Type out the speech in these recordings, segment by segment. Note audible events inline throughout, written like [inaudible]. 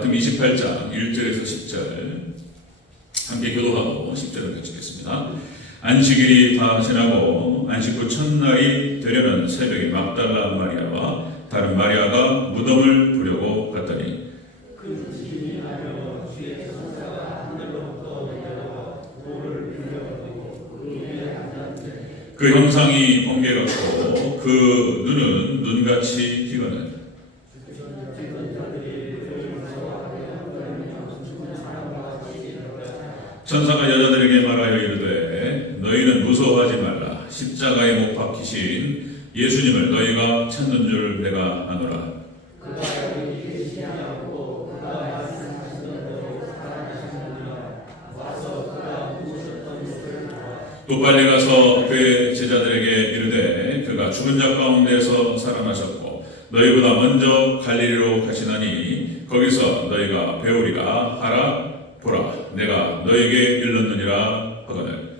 마태복음 28장 1절에서 10절 함께 교도하고 10절을 같이 읽겠습니다. 안식일이 다 지나고 안식 후 첫날이 되려면 새벽에 막달라 마리아와 다른 마리아가 무덤을 보려고 갔더니 그 형상이 번개 같고 그 눈은 눈같이 희거는 천사가 여자들에게 말하여 이르되 너희는 무서워하지 말라. 십자가에 못 박히신 예수님을 너희가 찾는 줄 내가 아노라. 또 빨리 가서 그의 제자들에게 이르되 그가 죽은 자 가운데서 살아나셨고 너희보다 먼저 갈릴리로 가시나니 거기서 너희가 배우리라 하라 보라 내가 너에게 일렀느니라 하거늘.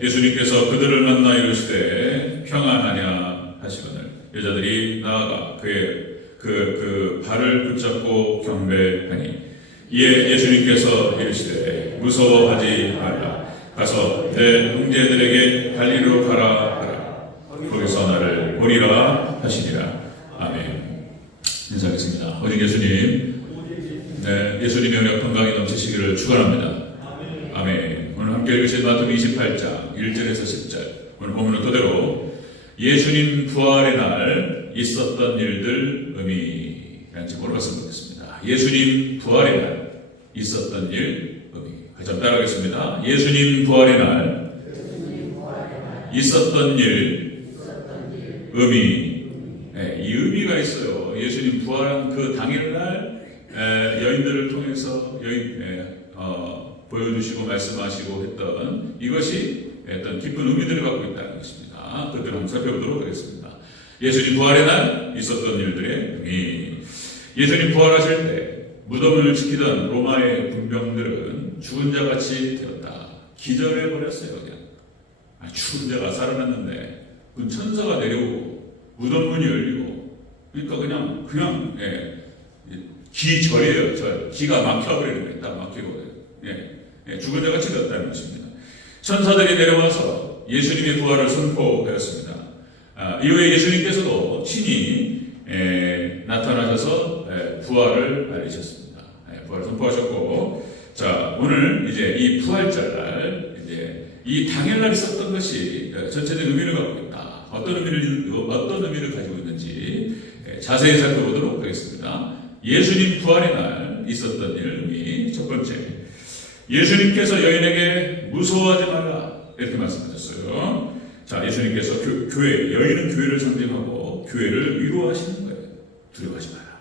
예수님께서 그들을 만나 이르시되 평안하냐 하시거늘. 여자들이 나아가 그의 그, 그 발을 붙잡고 경배하니 이에 예수님께서 이르시되 무서워하지 말라. 가서 내 형제들에게 갈리로 가라 보리라 하시니라 아멘. 인사하겠습니다. 오직 예수님. 네, 예수님의 은혜 건강이 넘치시기를 축원합니다. 아멘. 오늘 함께 읽으신 마태복음 28장 1절에서 10절. 오늘 본문은 그대로 예수님 부활의 날 있었던 일들 의미라는 제목으로 말씀 드리겠습니다. 예수님 부활의 날 있었던 일 의미. 같이 따라하겠습니다. 예수님 부활의 날 있었던 일 의미. 네, 이 의미가 있어요. 예수님 부활한 그 당일날 에, 여인들을 통해서 여인 에, 어, 보여주시고 말씀하시고 했던 이것이 어떤 깊은 의미들을 갖고 있다는 것입니다. 그들을 한번 살펴보도록 하겠습니다. 예수님 부활의 날 있었던 일들의 의미. 예수님 부활하실 때 무덤을 지키던 로마의 군병들은 죽은 자 같이 되었다. 기절해 버렸어요, 그냥. 아, 죽은 자가 살아났는데 그 천사가 내려오고 무덤 문이 열리고 그러니까 그냥 그냥 예, 기절이에요. 절. 기가 막혀버리는 거예요. 딱 막히고 예, 예, 죽은 자 같이 되었다는 것입니다. 천사들이 내려와서 예수님의 부활을 선포하였습니다. 아, 이후에 예수님께서도 친히 에, 나타나셔서 에, 부활을 알리셨습니다. 에, 부활을 선포하셨고, 자 오늘 이제 이 부활절 날 이제 이 당일날 있었던 것이 전체적인 의미를 갖고. 어떤 의미를 어떤 의미를 가지고 있는지 에, 자세히 살펴보도록 하겠습니다. 예수님 부활의 날 있었던 일 의미 첫 번째, 예수님께서 여인에게 무서워하지 말라 이렇게 말씀하셨어요. 자, 예수님께서 교, 교회, 여인은 교회를 상징하고 교회를 위로하시는 거예요. 두려워하지 마라.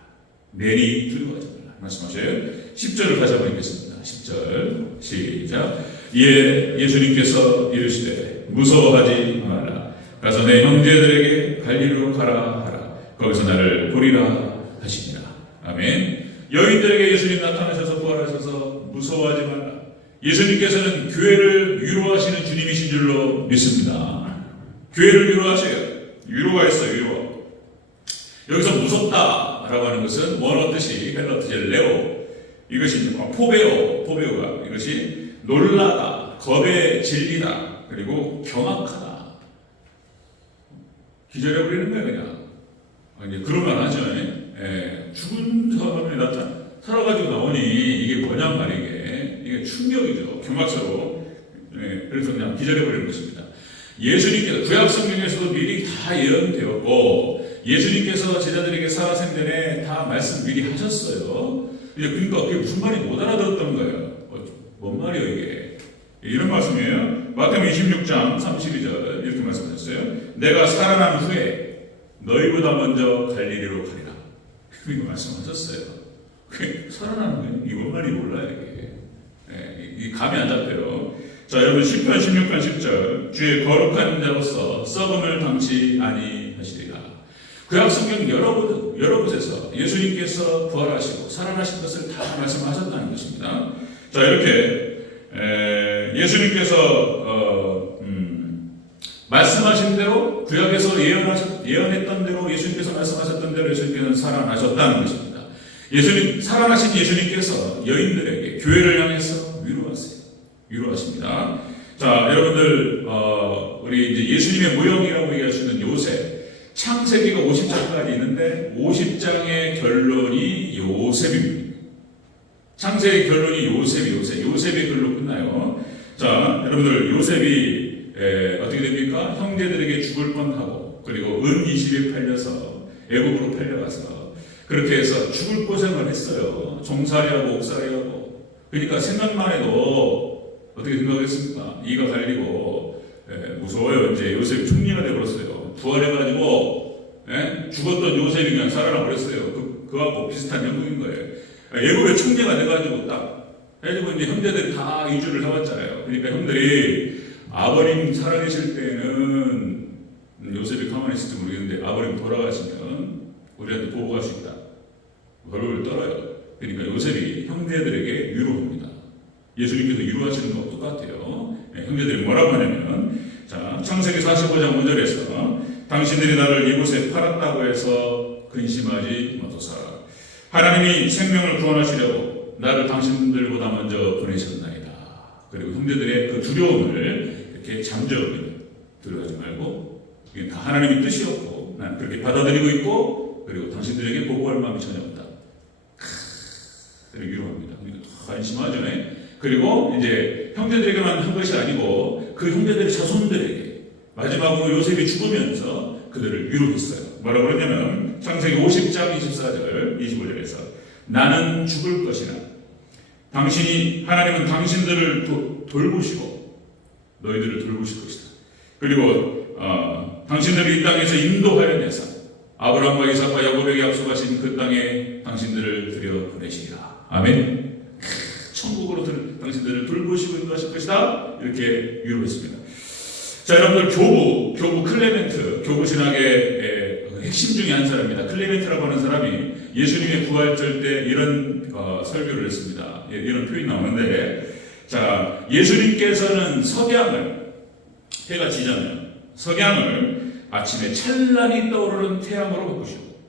내리 두려워하지 말라. 말씀하셔요. 10절을 다시 한번 읽겠습니다. 10절. 시작. 이에 예수님께서 이르시되 무서워하지 말라. 가서 내 형제들에게 갈리로 가라 하라. 거기서 나를 보리라 하시니라. 아멘. 여인들에게 예수님 나타나셔서 부활하셔서 무서워하지 말라. 예수님께서는 교회를 위로하시는 주님이신 줄로 믿습니다. 교회를 위로하셔요. 위로가 있어요, 위로. 여기서 무섭다라고 하는 것은 원어 뜻이 헬러 뜻이 레오. 이것이 포베오, 포베오가 이것이 놀라다, 겁에 질리다, 그리고 경악하다. 기절해버리는 거예요, 그냥. 이제 그러면 하죠. 예, 죽은 사람이 나타 살아가지고 나오니 이게 뭐냔 말이게. 이게 충격이죠. 경악스러워. 예, 그래서 그냥 기절해버리는 것입니다. 예수님께서 구약 성경에서도 미리 다 예언되었고 예수님께서 제자들에게 살아생전에 다 말씀 미리 하셨어요. 이제 그러니까 그게 무슨 말이 못 알아들었던 거예요. 어, 뭔 말이에요 이게? 이런 말씀이에요. 마태복음 26장 32절 이렇게 말씀하셨어요. 내가 살아난 후에 너희보다 먼저 갈릴리로 가리라. 그렇게 말씀하셨어요. 그 살아난 후에 이뭔 말이 몰라요 이게. 예, 이 감이 안 잡혀요. 자, 여러분 10편 16편 10절 주의 거룩한 자로서 썩음을 당치 아니하시리라. 구약 성경 여러 곳 여러 곳에서 예수님께서 부활하시고 살아나신 것을 다 말씀하셨다는 것입니다. 자, 이렇게 에, 예수님께서 어, 음, 말씀하신 대로 구약에서 예언하셨, 예언했던 대로 예수님께서 말씀하셨던 대로 예수님께서는 살아나셨다는 것입니다. 예수님 살아나신 예수님께서 여인들에게 교회를 향해서 위로하세요. 위로하십니다. 자, 여러분들 어, 우리 이제 예수님의 모형이라고 얘기할 수 있는 요셉 창세기가 50장까지 있는데 50장의 결론이 요셉입니다. 창세기 결론이 요셉이 요셉 요셉의 글로 끝나요. 자, 여러분들 요셉이 에, 어떻게 됩니까? 형제들에게 죽을 뻔하고 그리고 은 20이 팔려서 애굽으로 팔려가서 그렇게 해서 죽을 고생을 했어요. 종살이하고 옥살이하고 그러니까 생각만 해도 어떻게 생각했습니까? 이가 갈리고 에, 무서워요. 이제 요셉이 총리가 되버렸어요. 부활해가지고 에? 죽었던 요셉이 그냥 살아나 버렸어요. 그, 그하고 비슷한 영국인 거예요. 애굽의 총재가 돼가지고 딱 해가지고 이제 형제들이 다 이주를 해왔잖아요. 그러니까 형들이 아버님 살아계실 때는 요셉이 가만히 있을지 모르겠는데 아버님 돌아가시면 우리한테 보고할 수 있다. 벌을 떨어요. 그러니까 요셉이 형제들에게 위로합니다. 예수님께서 위로하시는 것과 똑같아요. 네, 형제들이 뭐라고 하냐면 자 창세기 45장 5절에서 당신들이 나를 이곳에 팔았다고 해서 근심하지 마소서 하나님이 생명을 구원하시려고 나를 당신들보다 먼저 보내셨나이다. 그리고 형제들의 그 두려움을 이렇게 잠재우게 들어가지 말고 이게 다 하나님의 뜻이었고 난 그렇게 받아들이고 있고 그리고 당신들에게 보고할 마음이 전혀 없다. 그리고 위로합니다. 더 안심하죠. 네? 그리고 이제 형제들에게만 한 것이 아니고 그 형제들의 자손들에게 마지막으로 요셉이 죽으면서 그들을 위로했어요. 뭐라고 그러냐면 창세기 50장 24절 25절에서 나는 죽을 것이나 당신이 하나님은 당신들을 도, 돌보시고 너희들을 돌보실 것이다. 그리고 어, 당신들을 이 땅에서 인도하여 내사 아브라함과 이삭과 야곱에게 약속하신 그 땅에 당신들을 들여 보내시리라. 아멘. 천국으로 들, 당신들을 돌보시고 인도하실 것이다. 이렇게 위로했습니다. 자, 여러분들 교부, 교부 클레멘트, 교부 신학의 핵심 중에 한 사람입니다. 클레멘트라고 하는 사람이 예수님의 부활절 때 이런 어, 설교를 했습니다. 예, 이런 표현이 나오는데, 자, 예수님께서는 석양을 해가 지잖아요. 석양을 아침에 찬란히 떠오르는 태양으로 바꾸시고,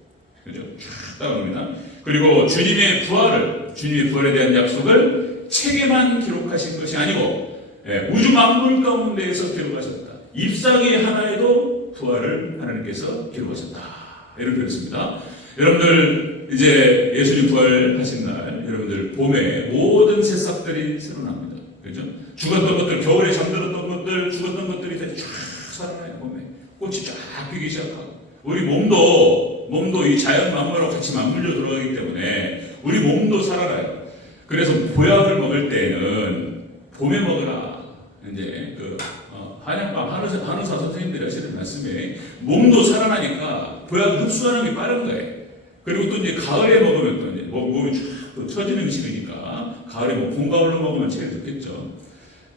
그죠? 쫙 떠오릅니다. 그리고 주님의 부활을, 주님의 부활에 대한 약속을 책에만 기록하신 것이 아니고, 예, 우주 만물 가운데에서 기록하셨다. 잎사귀 하나에도 부활을 하나님께서 기록하셨다. 이렇게 그랬습니다. 여러분들 이제 예수님 부활하신 날 여러분들 봄에 모든 새싹들이 새로 납니다. 그렇죠? 죽었던 것들 겨울에 잠들었던 것들 죽었던 것들이 다쫙 살아나요 봄에 꽃이 쫙 피기 시작하고 우리 몸도 몸도 이 자연 만물하고 같이 맞물려 들어가기 때문에 우리 몸도 살아나요. 그래서 보약을 먹을 때는 봄에 먹으라. 이제 그 어, 한약방 한의사, 한의사 선생님들이 하시는 말씀에 몸도 살아나니까 보약을 흡수하는 게 빠른 거예요. 그리고 또 이제 가을에 먹으면 또 이제 뭐 몸이 쭉 처지는 음식이니까 가을에 뭐 봄, 가을로 먹으면 제일 좋겠죠.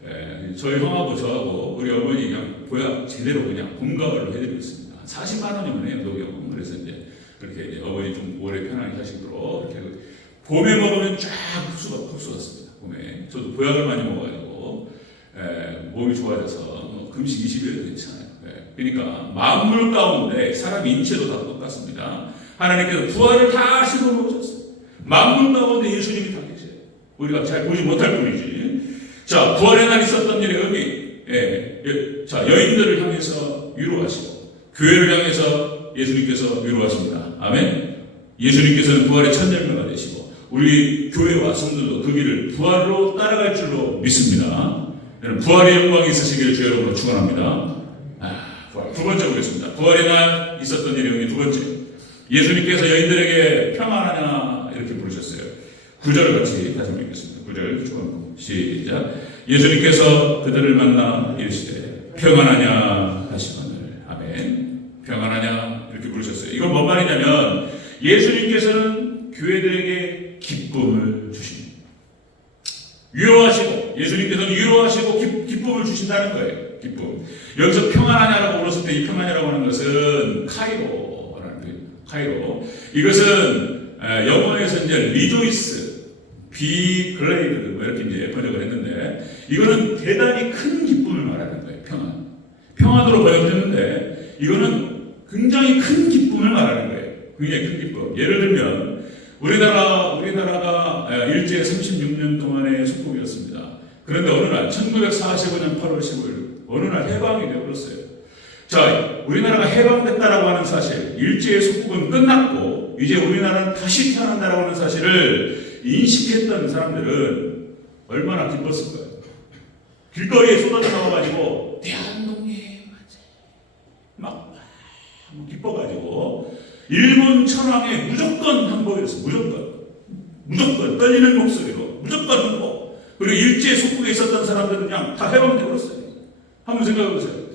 예, 저희 형하고 저하고 우리 어머니 그냥 보약 제대로 그냥 봄, 가을로 해드리고 있습니다. 40만 원이면 해요, 녹용. 그래서 이제 그렇게 이제 어머니 좀 오래 편하게 하시도록 이렇게 봄에 먹으면 쫙 흡수가, 흡수가 습니다 봄에. 저도 보약을 많이 먹어가지고 예, 몸이 좋아져서 뭐 금식 20일도 괜찮아요. 예, 그러니까 만물 가운데 사람 인체도 다 똑같습니다. 하나님께서 부활을 다 하시고 놓으셨어요. 만물 가운데 예수님이 다 계세요. 우리가 잘 보지 못할 뿐이지. 자, 부활의 날 있었던 일의 의미. 예, 예, 자, 여인들을 향해서 위로하시고, 교회를 향해서 예수님께서 위로하십니다. 아멘. 예수님께서는 부활의 첫 열매가 되시고, 우리 교회와 성도도 그 길을 부활로 따라갈 줄로 믿습니다. 여러분, 부활의 영광이 있으시기를 주 여러분으로 축원합니다. 아. 두 번째 보겠습니다. 부활의 날 있었던 의미 두 번째. 예수님께서 여인들에게 평안하냐 이렇게 부르셨어요. 구절을 같이 다시 읽겠습니다. 구절 중 시작. 예수님께서 그들을 만나 이르시되 평안하냐 하시거늘 아멘. 평안하냐 이렇게 부르셨어요. 이건 뭔 말이냐면 예수님께서는 교회들에게 기쁨을 주십니다. 위로하시고 예수님께서는 위로하시고 기, 기쁨을 주신다는 거예요. 기쁨. 여기서 평안하냐라고 불렀을 때 이 평안이라고 하는 것은 카이로라는 거예요. 카 이것은 에, 영어에서 이제 리조이스, 비 글레이드 뭐 이렇게 이제 번역을 했는데 이거는 대단히 큰 기쁨을 말하는 거예요. 평안. 평안으로 번역됐는데 이거는 굉장히 큰 기쁨을 말하는 거예요. 굉장히 큰 기쁨. 예를 들면 우리나라 우리나라가 일제 36년 동안의 속국이었습니다. 그런데 어느 날 1945년 8월 15일 어느 날 해방이 되어버렸어요. 자, 우리나라가 해방됐다라고 하는 사실, 일제의 속국은 끝났고 이제 우리나라는 다시 태어난다라고 하는 사실을 인식했던 사람들은 얼마나 기뻤을까요? 길거리에 쏟아져 나와가지고 대한독립 막, 막 기뻐가지고 일본 천황에 무조건 항복이었어 무조건. 무조건. 떨리는 목소리로. 무조건 항복. 그리고 일제 속국에 있었던 사람들은 그냥 다 해방돼 버렸어요. 한번 생각해보세요.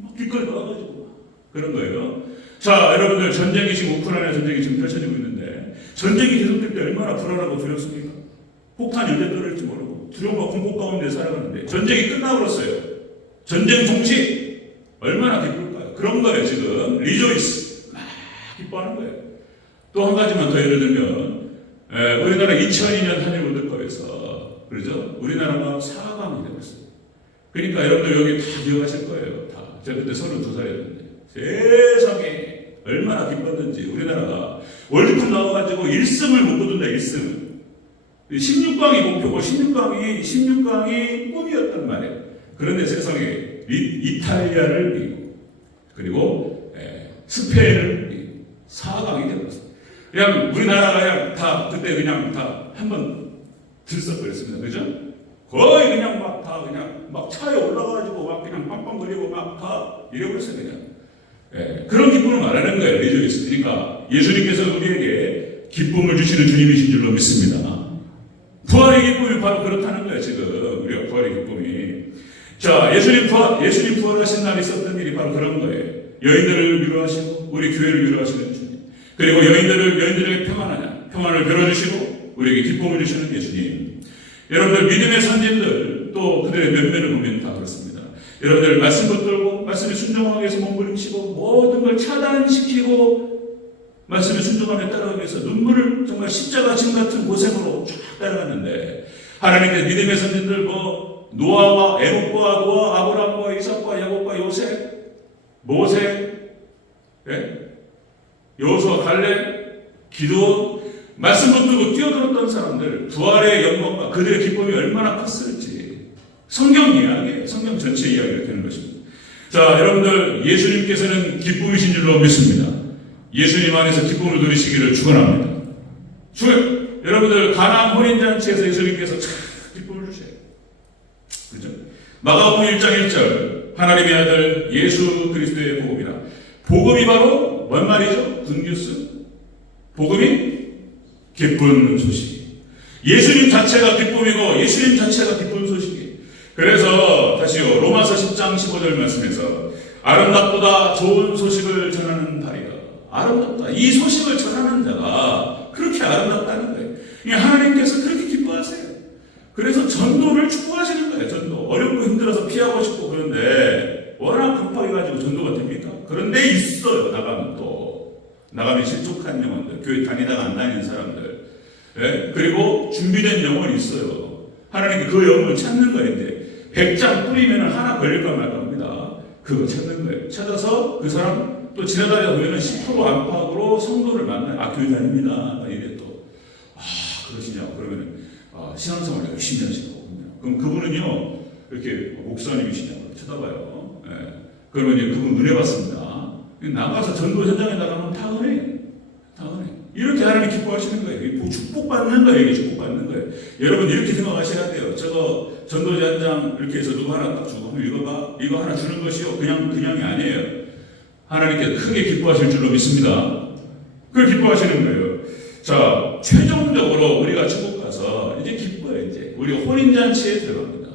막 길거리 나와가지고 그런 거예요 자 여러분들 전쟁이 지금 우크라이나 전쟁이 지금 펼쳐지고 있는데 전쟁이 계속될 때 얼마나 불안하고 두렵습니까 폭탄이 언제 떨어질지 모르고 두려움과 공포 가운데 살아가는데 전쟁이 끝나버렸어요 전쟁 종식 얼마나 기쁠까요? 그런 거예요, 지금. 리조이스. 막 기뻐하는 거예요. 또 한 가지만 더 예를 들면, 에, 우리나라 2002년 한일 월드컵에서, 그러죠? 우리나라가 4강이 되었어요. 그러니까 여러분들 여기 다 기억하실 거예요. 다. 제가 그때 32살이었는데. 세상에 얼마나 기뻤는지 우리나라가 월드컵 나와가지고 1승을 못 거둔다, 1승을. 16강이 목표고 16강이 16강이 꿈이었단 말이에요. 그런데 세상에 이, 이탈리아를 이기고 그리고 에, 스페인을 이기고 4강이 되었습니다. 그냥 우리나라가 그냥 다 그때 그냥 다 한번 들썩거렸습니다. 그죠? 거의 그냥 막 다 그냥 막 차에 올라가가지고 막 그냥 빵빵거리고 막 다 이래버렸어요 그냥. 예, 그런 기쁨을 말하는 거예요. 리조이스. 그러니까 예수님께서 우리에게 기쁨을 주시는 주님이신 줄로 믿습니다. 부활의 기쁨이 바로 그렇다는 거예요, 지금. 우리가 부활의 기쁨이. 자, 예수님 부활, 예수님 부활하신 날 있었던 일이 바로 그런 거예요. 여인들을 위로하시고, 우리 교회를 위로하시는 주님. 그리고 여인들을, 여인들에게 평안하냐, 평안을 베어주시고, 우리에게 기쁨을 주시는 예수님. 여러분들 믿음의 선진들, 또 그들의 면면을 보면 다 그렇습니다. 여러분들 말씀 붙들고, 말씀에 순종하기 위해서 몸부림치고, 모든 걸 차단시키고, 말씀에 순종하며 따라가기 위해서 눈물을 정말 십자가 진 같은 고생으로 쫙 따라갔는데 하나님의 믿음의 선진들 뭐 노아와 에녹과 노아 아브라함과 이삭과 야곱과 요셉 모세 예? 여호수아 갈렙 기도 말씀 붙들고 뛰어들었던 사람들 부활의 영광과 그들의 기쁨이 얼마나 컸을지 성경 이야기예요 성경 전체 이야기가 되는 것입니다 자 여러분들 예수님께서는 기쁨이신 줄로 믿습니다 예수님 안에서 기쁨을 누리시기를 축원합니다. 주 여러분들 가나안 혼인 잔치에서 예수님께서 참 기쁨을 주셔요. 그죠? 마가복음 1장 1절 하나님의 아들 예수 그리스도의 복음이라. 복음이 바로 뭔 말이죠? 굿뉴스. 복음이 기쁜 소식. 예수님 자체가 기쁨이고 예수님 자체가 기쁜 소식이. 그래서 다시요 로마서 10장 15절 말씀에서 아름답보다 좋은 소식을 전하는 다리가 아름답다. 이 소식을 전하는 자가 그렇게 아름답다는 거예요. 하나님께서 그렇게 기뻐하세요. 그래서 전도를 축복하시는 거예요. 전도. 어렵고 힘들어서 피하고 싶고 그런데 워낙 급하게가지고 전도가 됩니까? 그런데 있어요. 나가면 또. 나가면 실족한 영혼들. 교회 다니다가 안 다니는 사람들. 예? 그리고 준비된 영혼이 있어요. 하나님이 그 영혼을 찾는 거예요. 100장 뿌리면 하나 걸릴까 말까 합니다. 그거 찾는 거예요. 찾아서 그 사람 또 지나다니다 보면 10% 안팎으로 성도를 만나요. 아, 교회 다닙니다. 이래 또. 아, 그러시냐고. 그러면, 아, 신앙생활 열심히 하시고. 그럼 그분은요, 이렇게 목사님이시냐고 쳐다봐요. 예. 그러면 이제 그분 은혜 받습니다. 나가서 전도 현장에 나가면 다 은혜. 다 은혜. 이렇게 하나님 기뻐하시는 거예요. 축복받는 거예요. 축복받는 거예요. 여러분 이렇게 생각하셔야 돼요. 저거 전도자 한장 이렇게 해서 누구 하나 딱 주고 한번 읽어봐. 이거 하나 주는 것이요. 그냥 그냥이 아니에요. 하나님께 크게 기뻐하실 줄로 믿습니다. 그걸 기뻐하시는 거예요. 자, 최종적으로 우리가 천국 가서 이제 기뻐요, 이제. 우리 혼인 잔치에 들어갑니다.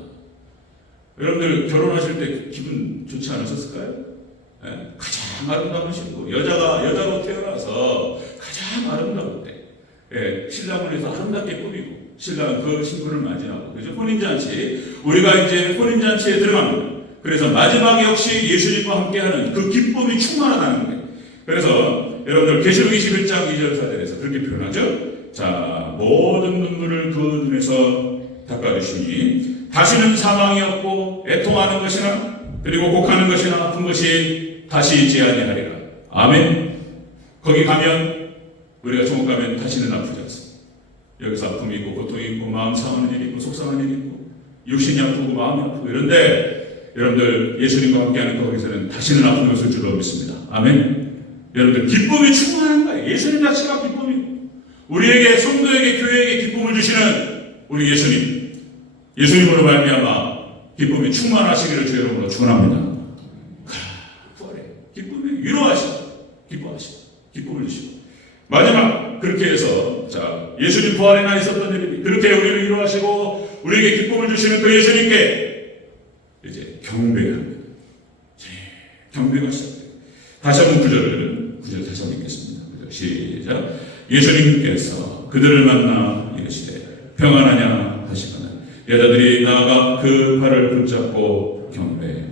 여러분들 결혼하실 때 기분 좋지 않으셨을까요? 예? 가장 아름다운 신부. 여자가, 여자로 태어나서 아름다울 때. 예, 신랑을 위해서 아름답게 꾸미고, 신랑은 그 신부를 맞이하고, 그죠? 혼인잔치. 우리가 이제 혼인잔치에 들어갑니다. 그래서 마지막 역시 예수님과 함께하는 그 기쁨이 충만하다는 거예요. 그래서 여러분들 계시록 21장 2절 4절에서 그렇게 표현하죠. 자 모든 눈물을 그 눈에서 닦아주시니 다시는 사망이 없고 애통하는 것이나 그리고 곡하는 것이나 아픈 것이 다시 있지 아니하리라. 아멘. 거기 가면 우리가 종옥 가면 다시는 아프지 않습니다. 여기서 아픔이 있고 고통이 있고 마음 상하는 일이 있고 속상한 일이 있고 육신이 아프고 마음이 아프고 이런데 여러분들 예수님과 함께하는 거기서는 다시는 아픔이 없을 줄로 믿습니다. 아멘. 여러분들 기쁨이 충만한 거예요. 예수님 자체가 기쁨이고 우리에게 성도에게 교회에게 기쁨을 주시는 우리 예수님 예수님으로 말미암아 기쁨이 충만하시기를 주의 이름으로 축원합니다. 기쁨이 위로하시고 기뻐하시고 기쁨을 주시고 마지막 그렇게 해서 자 예수님 부활의 날 있었던 일이 그렇게 우리를 위로하시고 우리에게 기쁨을 주시는 그 예수님께 이제 경배합니다. 경배가 시작돼요. 다시 한번 구절을 구절 다시 한번 읽겠습니다. 시작. 예수님께서 그들을 만나 이르시되 평안하냐 하시거늘 여자들이 나아가 그 팔을 붙잡고 경배하니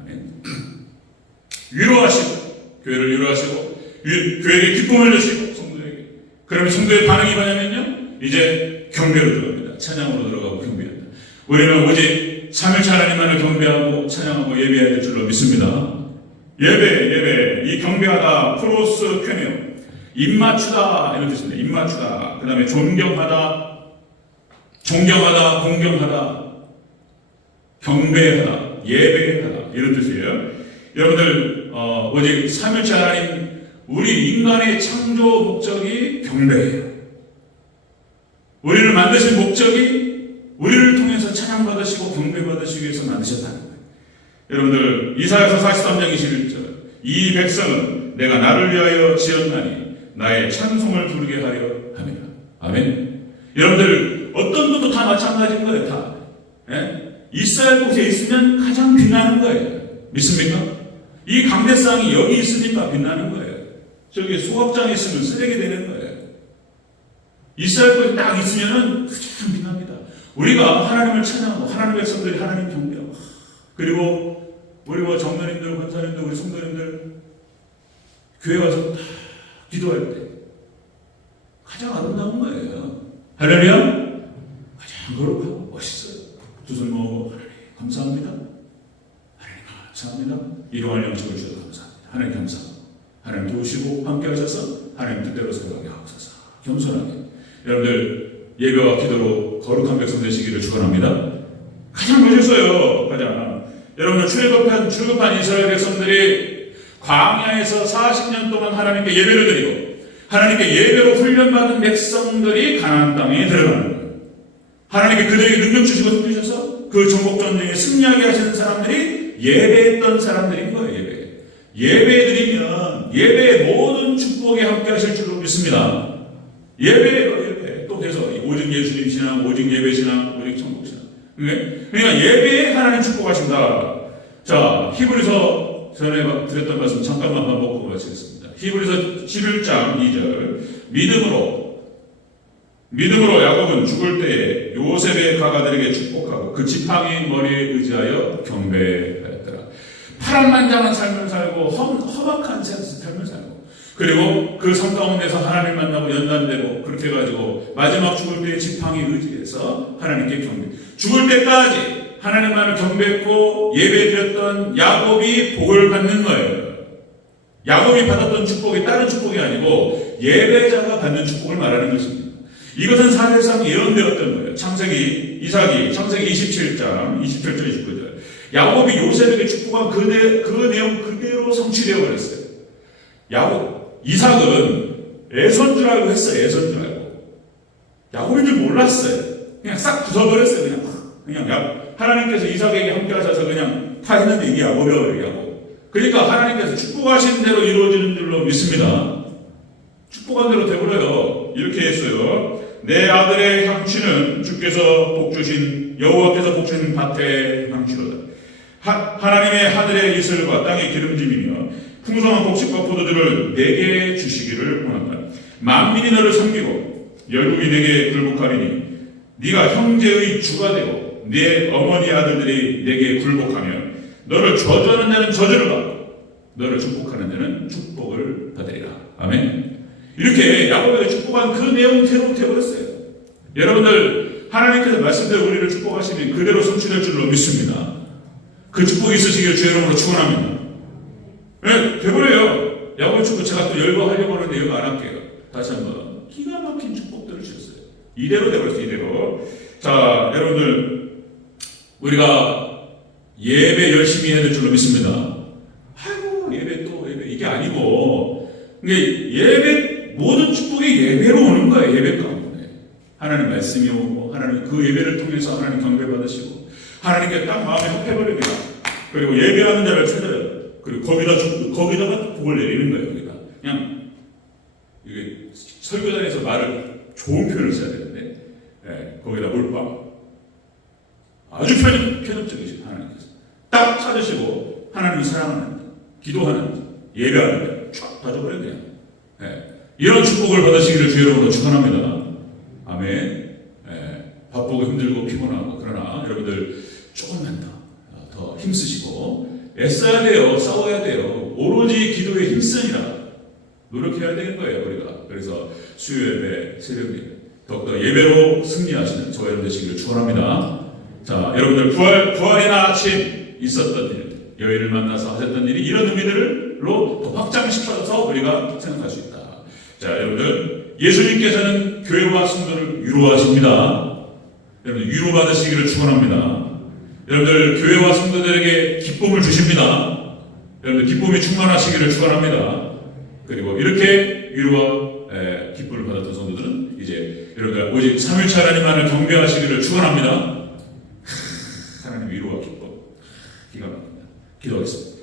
아멘. [clears throat] 위로하시고 교회를 위로하시고 위- 교회에게 기쁨을 주시고 성도에게. 그러면 성도의 반응이 뭐냐면요. 이제 경배로 들어갑니다. 찬양으로 들어가고 경배한다. 우리는 오직 삼일차 하나님만을 경배하고 찬양하고 예배해야 될 줄로 믿습니다. 예배 예배. 이 경배하다 프로스 쾌네요. 입맞추다 이런 뜻입니다. 입맞추다. 그 다음에 존경하다 존경하다 공경하다 경배하다 예배하다. 이런 뜻이에요. 여러분들 어, 오직 삼일째 하나님 우리 인간의 창조 목적이 경배예요. 우리를 만드신 목적이 우리를 통해서 찬양받으시고 경배받으시기 위해서 만드셨다는 거예요. 여러분들 이사야서 43장 21절 이 백성은 내가 나를 위하여 지었나니 나의 찬송을 부르게 하려 함이라. 아멘. 여러분들 어떤 것도 다 마찬가지인 거예요. 다. 예? 있어야 할 곳에 있으면 가장 빛나는 거예요. 믿습니까? 이 강대상이 여기 있으니까 빛나는 거예요. 저기 소각장에 있으면 쓰레기 되는 거예요. 할 곳에 딱 있으면은 가장 빛납니다. 우리가 하나님을 찬양하고 하나님의 백성들이 하나님 경배하고 그리고 우리 뭐 정면님들, 권사님들, 우리 성도님들 교회 와서 딱 기도할 때 가장 아름다운 거예요. 할렐루야. 가장 거룩하고 멋있어요. 두 손 모으고 하나님 감사합니다. 하나님 감사합니다. 일용할 영식을 주셔서 감사합니다. 하나님 감사합니다. 하나님 도우시고 함께 하셔서 하나님 뜻대로 생각하게 하옵소서. 겸손하게. 여러분들 예배와 기도로 거룩한 백성 되시기를 축원합니다. 가장 멋있어요. 가장. 여러분들 출애굽한 출애굽한 이스라엘 백성들이 광야에서 40년 동안 하나님께 예배를 드리고 하나님께 예배로 훈련받은 백성들이 가나안 땅에 들어가는. 하나님께 그들에게 능력 주시고 섬기셔서 그 전국 전쟁에 승리하게 하시는 사람들이 예배했던 사람들인 거예요. 예배. 예배 드리면 예배의 모든 축복에 함께 하실 줄로 믿습니다. 예배예요, 예배. 또 계속 오직 예수님 신앙, 오직 예배 신앙, 오직 천국 신앙. 그러니까 그러니까 예배에 하나님 축복하신다. 자, 히브리서 전에 막 드렸던 말씀 잠깐만 반복하고 마치겠습니다. 히브리서 11장 2절 믿음으로 믿음으로 야곱은 죽을 때에 요셉의 가가들에게 축복하고 그 지팡이 머리에 의지하여 경배하였더라. 파란만장한 삶을 살고 험, 험악한 삶을 살고 그리고 그삶 가운데서 하나님 만나고 연단되고 그렇게 해가지고 마지막 죽을 때에 지팡이 의지해서 하나님께 경배 죽을 때까지 하나님만을 경배했고 예배드렸던 야곱이 복을 받는 거예요. 야곱이 받았던 축복이 다른 축복이 아니고 예배자가 받는 축복을 말하는 것입니다. 이것은 사실상 예언되었던 거예요. 창세기, 이삭이, 창세기 27장, 27절, 29절. 야곱이 요셉에게 축복한 그, 내, 그 내용 그대로 성취되어 버렸어요. 야곱, 이삭은 애선 줄 알고 했어요. 애선 줄 알고. 야곱인 줄 몰랐어요. 그냥 싹 부숴버렸어요. 그냥. 그냥 야, 하나님께서 이삭에게 함께 하셔서 그냥 다 했는데 이게 야곱이라고 얘기하고. 그러니까 하나님께서 축복하신 대로 이루어지는 줄로 믿습니다. 축복한 대로 되버려요. 이렇게 했어요. 내 아들의 향취는 주께서 복주신 여호와께서 복주신 밭의 향취로다. 하, 하나님의 하늘의 이슬과 땅의 기름짐이며 풍성한 곡식과 포도주를 내게 주시기를 원한다. 만민이 너를 섬기고 열국이 내게 굴복하리니 네가 형제의 주가 되고 네 어머니 아들들이 내게 굴복하며 너를 저주하는 자는 저주를 받고 너를 축복하는 자는 축복을 받으리라. 아멘. 이렇게 야곱에게 축복한 그 내용 대로 되어버렸어요. 여러분들 하나님께서 말씀대로 우리를 축복하시면 그대로 성취될 줄로 믿습니다. 그 축복이 있으시길 주 이름으로 축원합니다. 네, 돼버려요. 야구 축구 제가 또 열거하려고 하는데 열거 안 할게요. 다시 한번 기가 막힌 축복들을 주셨어요. 이대로 돼버렸어요. 이대로. 자, 여러분들 우리가 예배 열심히 해야 될 줄로 믿습니다. 아이고 예배 또 예배 이게 아니고 이게 예배 모든 축복이 예배로 오는 거예요. 예배 가운데 하나님 말씀이 오고 하나님 그 예배를 통해서 하나님 경배 받으시고 하나님께 딱 마음에 합해버립니다. 그리고 예배하는 자를 찾아요. 그리고 거기다 주- 거기다가 복을 내리는 거예요. 여기다 그냥 이게 설교단에서 말을 좋은 표현을 써야 되는데 예, 거기다 몰빵 아주 편협, 편협적이신 하나님께서 딱 찾으시고 하나님을 사랑하는 기도하는 예배하는 쫙 빠져버려요 그냥 예, 이런 축복을 받으시기를 주의 이름으로 축원합니다 아멘 예, 바쁘고 힘들고 피곤하고 그러나 여러분들 조금만 더, 어, 더 힘쓰시고 애써야 돼요 싸워야 돼요 오로지 기도에 힘쓰니라 노력해야 되는 거예요 우리가 그래서 수요 예배 새벽 더욱더 예배로 승리하시는 저와 여러분 되시기를 축원합니다 자, 여러분들 부활 부활의 날 아침 있었던 일, 여인을 만나서 하셨던 일이 이런 의미들로 더 확장시켜서 우리가 생각할 수 있다. 자, 여러분들 예수님께서는 교회와 성도를 위로하십니다. 여러분 위로 받으시기를 축원합니다. 여러분들 교회와 성도들에게 기쁨을 주십니다. 여러분들 기쁨이 충만하시기를 축원합니다. 그리고 이렇게 위로와 에, 기쁨을 받았던 성도들은 이제 여러분 오직 삼일차 하나님만을 경배하시기를 축원합니다. [laughs] 하나님 위로와 기쁨 기가 막힙니다. 기도하겠습니다.